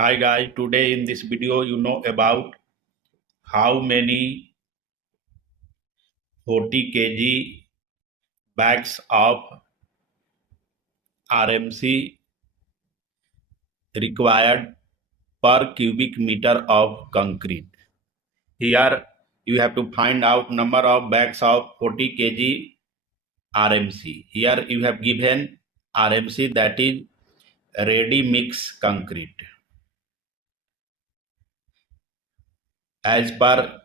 Hi guys, today in this video you know about how many 40 kg bags of RMC required per cubic meter of concrete. Here you have to find out number of bags of 40 kg RMC. Here you have given RMC, that is ready mix concrete. As per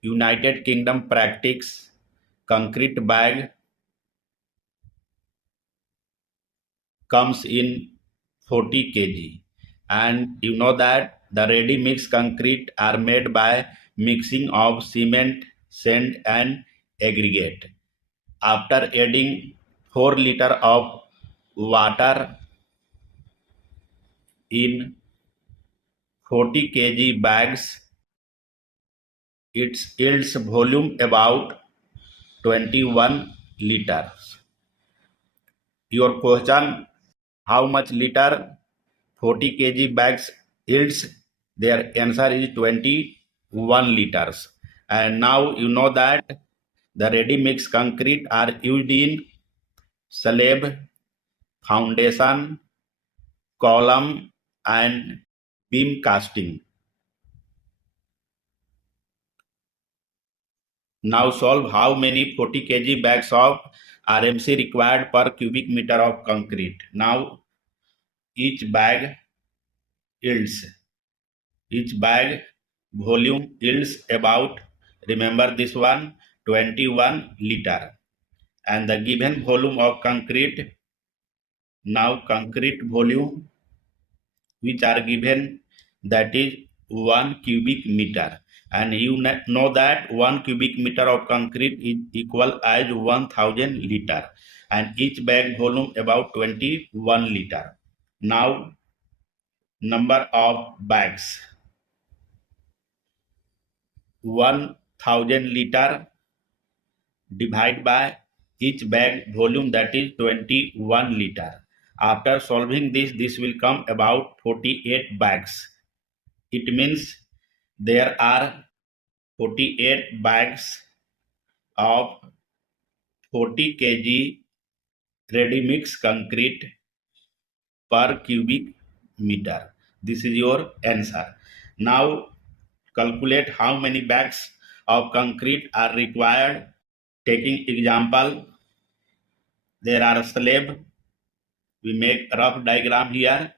United Kingdom practice, concrete bag comes in 40 kg, and you know that the ready mix concrete are made by mixing of cement, sand and aggregate. After adding 4 liter of water in 40 kg bags, it yields volume about 21 liters. Your question, how much liter 40 kg bags yields? Their answer is 21 liters. And now you know that the ready mix concrete are used in slab, foundation, column and beam casting. Now solve how many 40 kg bags of RMC required per cubic meter of concrete. Now each bag yields, each bag volume yields about, remember this one, 21 liter, and the given volume of concrete, now concrete volume which are given, that is 1 cubic meter, and you know that 1 cubic meter of concrete is equal as 1000 liter, and each bag volume about 21 liter. Now number of bags, 1000 liter divided by each bag volume, that is 21 liter. After solving this will come about 48 bags. It means there are 48 bags of 40 kg ready mix concrete per cubic meter. This is your answer. Now calculate how many bags of concrete are required. Taking example, there are slab. We make rough diagram here.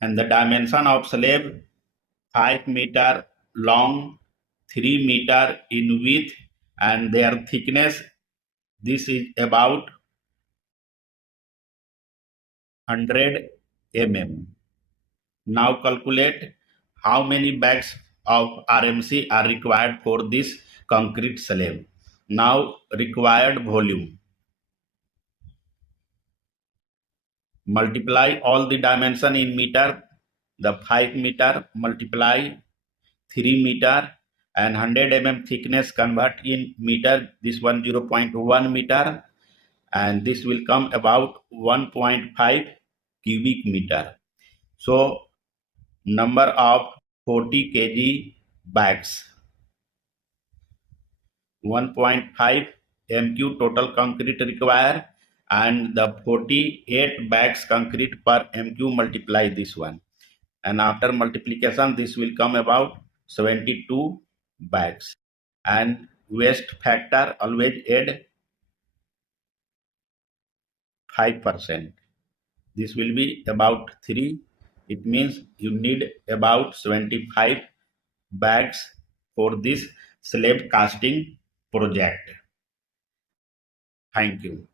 And the dimension of slab 5 meter long, 3 meter in width, and their thickness, this is about 100 mm. Now calculate how many bags of RMC are required for this concrete slab. Now required volume, multiply all the dimension in meter, the 5 meter multiply 3 meter and 100 mm thickness convert in meter, this one 0.1 meter, and this will come about 1.5 cubic meter. So number of 40 kg bags, 1.5 mq total concrete required, and the 48 bags concrete per mq, multiply this one, and after multiplication this will come about 72 bags. And waste factor, always add 5%. This will be about 3. It means you need about 75 bags for this slab casting project. Thank you.